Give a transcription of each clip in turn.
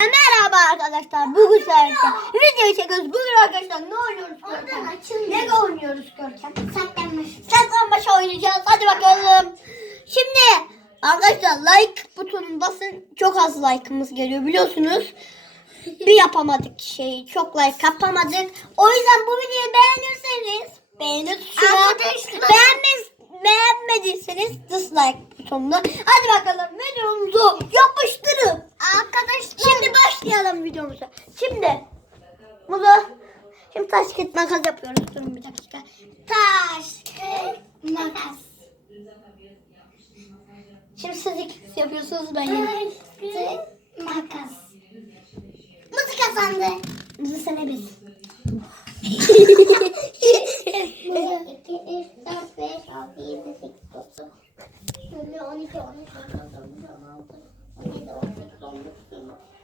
Merhaba arkadaşlar. Bugün sizlerle video çekiyoruz. Bugün arkadaşlar ne oynuyoruz Görkem? Ne oynuyoruz Görkem? Saklanmış. Saklambaç oynayacağız. Hadi bakalım. Şimdi arkadaşlar like butonuna basın. Çok az like'ımız geliyor biliyorsunuz. Bir yapamadık şeyi. Çok like yapamadık. O yüzden bu videoyu beğenirseniz beğenir tuşuna. Beğenmez, beğenmediyseniz dislike butonuna. Hadi bakalım videomuzu yapıştırın. Başlayalım videomuza. Şimdi bunu şimdi taş kağıt makas yapıyoruz. Durun bir dakika. Taş. kağıt, Makas. Şimdi siz ikiniz yapıyorsunuz ben kağıt, Makas. Nasıl kazandı? Bizi sene biz. 1, 2,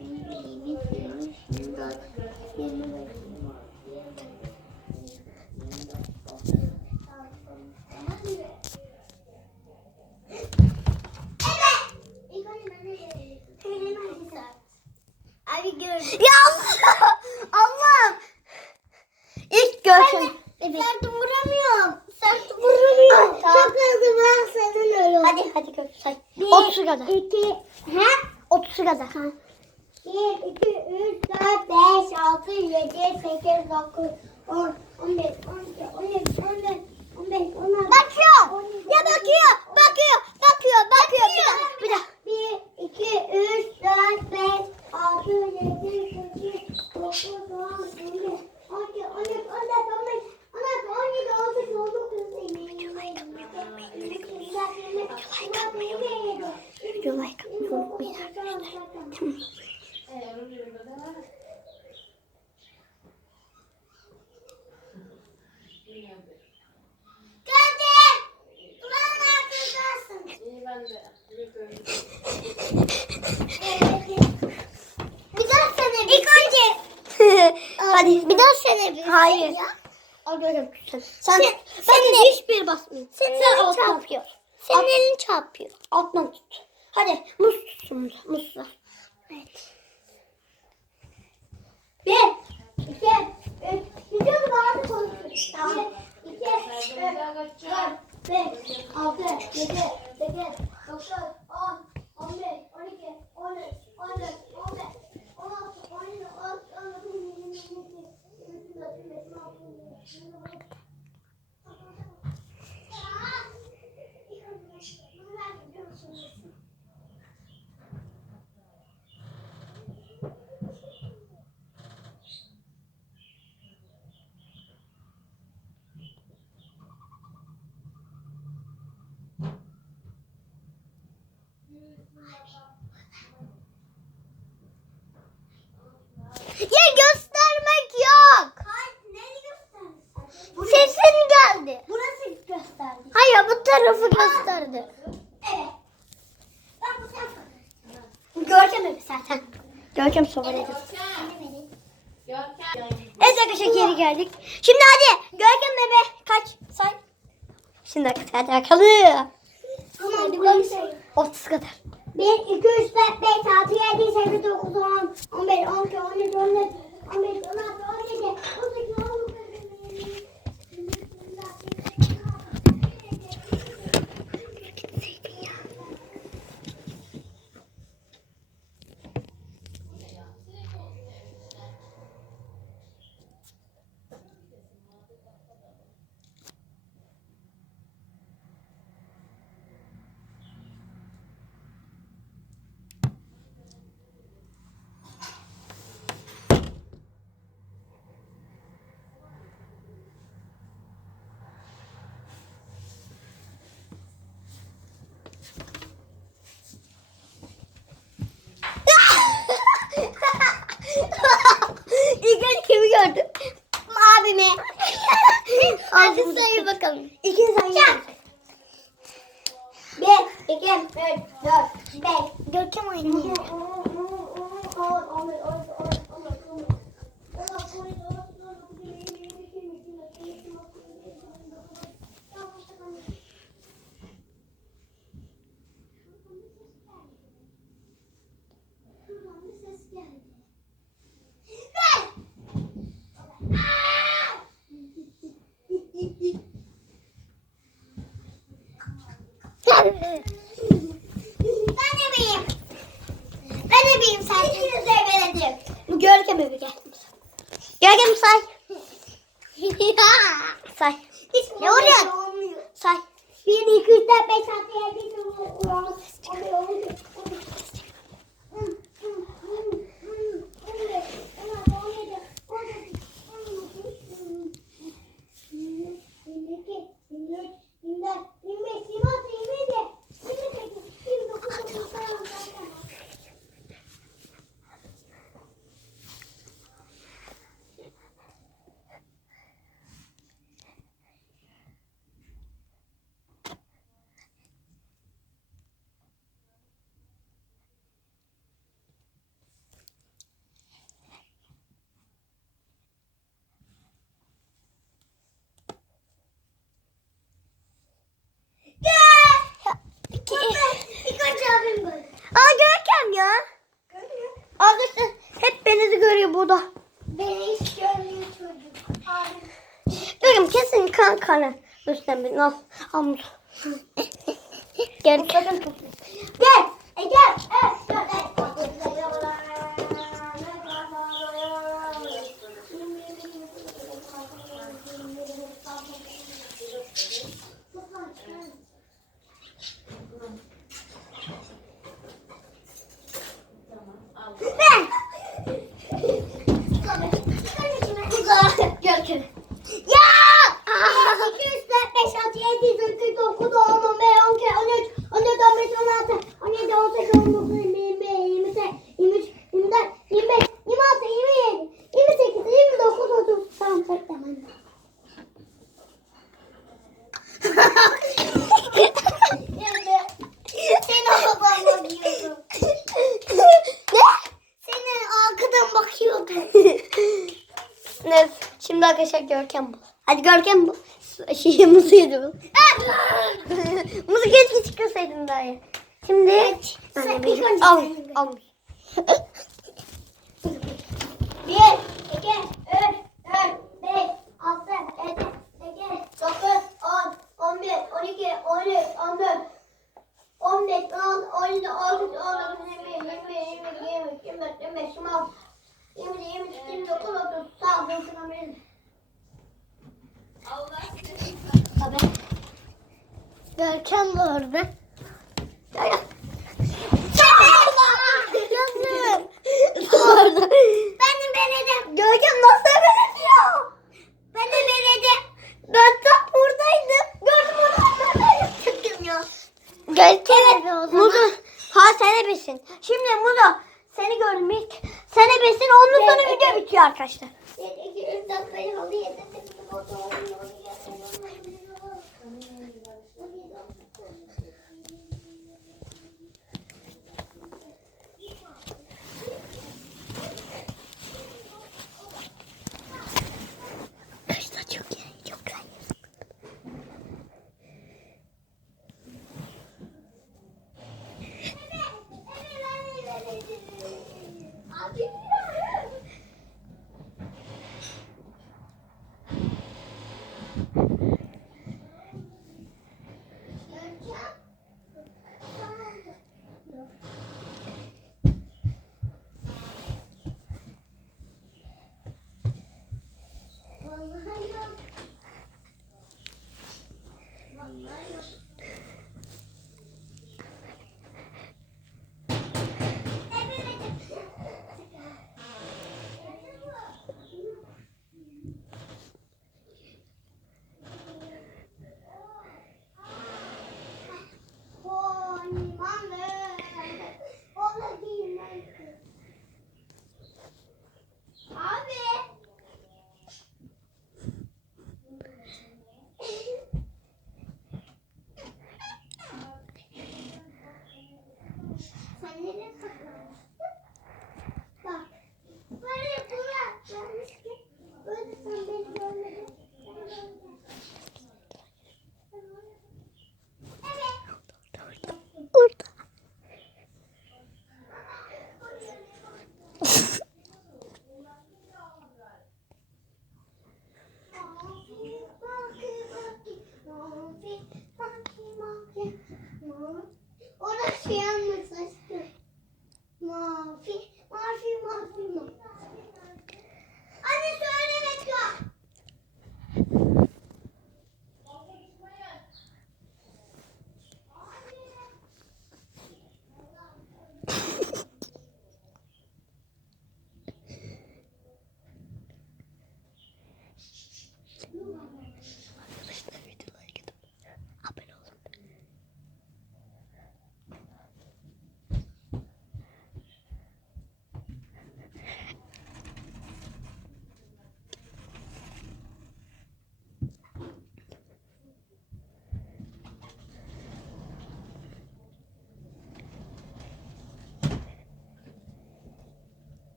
3, 4, 5, 6, 7, 8, 9, 10, 12, 13, 14, 15, 16, 17, 18, 19, 20, 21, 22, 23, 24, 25, 26, Abi gördüm. Ya Allah! Allah! İlk görkem. Sert vuramıyorum. Sert vuramıyorum. Tamam. Çok hızlı ben senin öyle. Hadi hadi gör. Say. Bir, 30 kadar. iki, he? 30 kadar. 1, 2, 3, 4, 5, 6, 7, 8, 9, 10, 11, 12, 13, 14, 15, 16. Bakıyor. Ya bakıyor. Bakıyor. Bakıyor. Bakıyor. Bir daha. Bir daha. 1, 2, 3, 4, 5, 6, 7, 8, 9, 10, 11, 12, 13, 14, 15, 16, 17, 18, 19, 20, 21, 22, 23, 24, 25, Video like atmayı unutmayın arkadaşlar. Tamam. Geldi. Buranın arkasındasın. Bir daha sene İlk önce. hadi bir daha sene. bir Hayır. şey ya. Al görkem sen. Sen, Sen- ben sen- hiçbir basmayayım. Senin sen elin alttan. çarpıyor. Senin Alt- elin çarpıyor. Alttan tut. Hadi muz tutsun. Muzla. Evet. Bir, iki, üç. Gidiyoruz abi konuşuyoruz. Tamam. Bir, iki, üç, dört, beş, altı, yedi, sekiz, dokuz, on, on bir, on iki, on üç, on dört, on beş, on altı, on yedi, on dokuz, on dokuz, yirmi, yirmi iki, yirmi üç, yirmi dört, yirmi beş, yirmi altı, yirmi yedi, yirmi dokuz. Aa! Bunu ver, biliyor musunuz? Ya göstermek yok. Hayır, neyi gösterdi? Sesin geldi. Burası gösterdi. Hayır bu tarafı gösterdi. Evet. Görkem zaten? Görkem sohbet ediyor. Evet arkadaşlar geri geldik. Şimdi hadi Görkem bebe kaç say. Şimdi arkadaşlar hadi bakalım. Hadi konuşalım. 30 kadar. 1, 2, 3, 4, 5, 6, 7, 8, 9, 10, 11, 12, 13, 14, 15, 16, 17, 18, 19, Ben ebeyim. Ben ebeyim sen. İkiniz de ebeledim. Görkem ebe gel. Görkem say. say. Hiç ne oluyor? Olmuyor. Say. 1, 2, 3, 4, 5, 6, 7, 8, 9, 10, 11, 12, 13. 我好害 burada. Beni hiç görmüyor çocuk. Görkem kesin kan kanı. Rüstem beni al. Al. Gel. Gel. E gel. Evet. Gel. Ben. Görkem. Ya! 2, 3, 4, 5, 6, 7, 8, 9, 10, 11, 12, 13, 14, 15, 16, 17, 18, 19, 20, 21, 22, 23, 24, 25, 26, 27, 28, 29, 30. Tamam bekle ben. Seni arkadan bakıyordum. ne? Seni arkadan bakıyordum. Neyse. Şimdi arkadaşlar Görkem bu. Hadi Görkem bu. Şey muzu yedi bu. muzu keşke çıkarsaydın daha iyi. Şimdi Ben de bir- al, al. Bir, iki, üç, dört, beş, altı, yedi, sekiz, dokuz, on, on bir, on iki, on üç, on dört, on beş, on altı, on yedi, on sekiz, on dokuz, yirmi, yirmi, yirmi iki, yirmi üç, yirmi dört, yirmi beş, yirmi altı, yirmi yedi, yirmi sekiz, yirmi dokuz, otuz. Sağ ol, ben sana veririm. Tabii. Görkem bu orada. Nasıl? Orada. Ben de beledim. Görkem nasıl belediyor? Ben de beledim. Ben tam buradaydım. Gördüm onu. Çıktım ya. Görkem Evet, o zaman. Muzu. Ha sen ebesin. Şimdi Muzu. Seni gördüm ilk. Sen ebesin. Ondan sonra video bitiyor arkadaşlar. Family.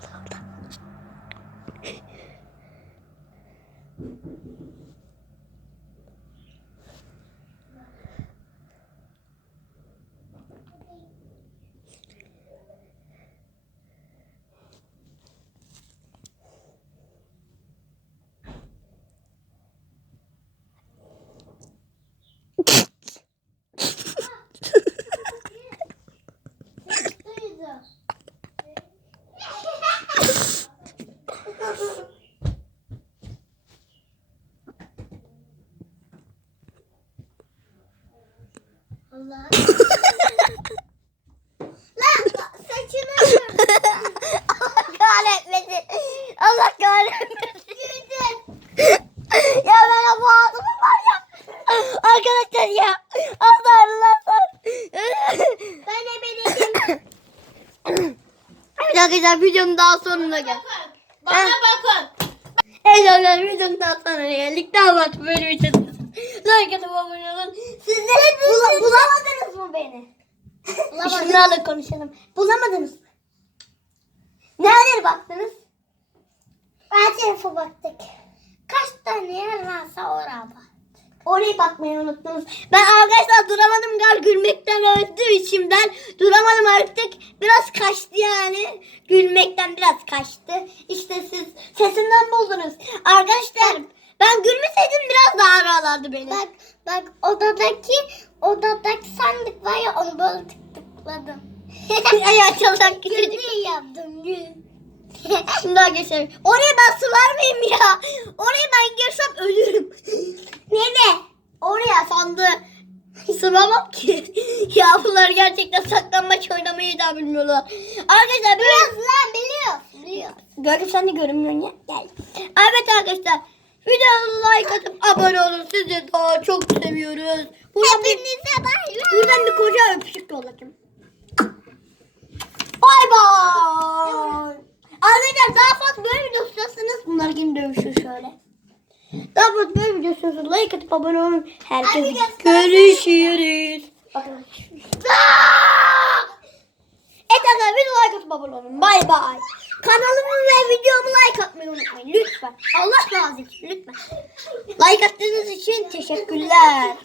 Salda. Arkadaşlar ya. Allah Allah. ben ebeledim. Evet arkadaşlar videonun daha sonuna gel. Bana bakın. Evet arkadaşlar videonun daha sonuna geldik. Daha var böyle bir şey. Like atıp abone olun. Sizlere Bula, bulamadınız mı beni? Şunlarla konuşalım. Bulamadınız mı? Nerelere baktınız? Tarafa baktık. Kaç tane yer varsa oraya bak. Oraya bakmayı unuttunuz. Ben arkadaşlar duramadım gal gülmekten öldüm içimden. Duramadım artık. Biraz kaçtı yani. Gülmekten biraz kaçtı. İşte siz sesimden buldunuz. Arkadaşlar ben gülmeseydim biraz daha aralardı beni. Bak bak odadaki odadaki sandık var ya onu böyle tık tıkladım. Ay açılacak küçücük. Gül yaptım gül. Şimdi arkadaşlar oraya ben sıvar mıyım ya? Oraya ben girsem ölürüm. Nene? Oraya sandığı sıvamam ki. ya bunlar gerçekten saklanmaç oynamayı da bilmiyorlar. Arkadaşlar Biraz lan biliyoruz. Biliyoruz. Gördüm sen de görünmüyorsun ya. Gel. Evet arkadaşlar. Videoya like atıp abone olun. Sizi daha çok seviyoruz. Buradan Hepinize baylar. buradan bir koca öpücük yollayayım. Bay bay. Arkadaşlar daha fazla böyle video istiyorsanız bunlar gibi dövüşür şöyle. Daha böyle video istiyorsanız like atıp abone olun. Göster. görüşürüz. Evet arkadaşlar like atıp abone olun. Bay bay. Kanalımı ve videomu like atmayı unutmayın lütfen. Allah razı olsun lütfen. Like attığınız için teşekkürler.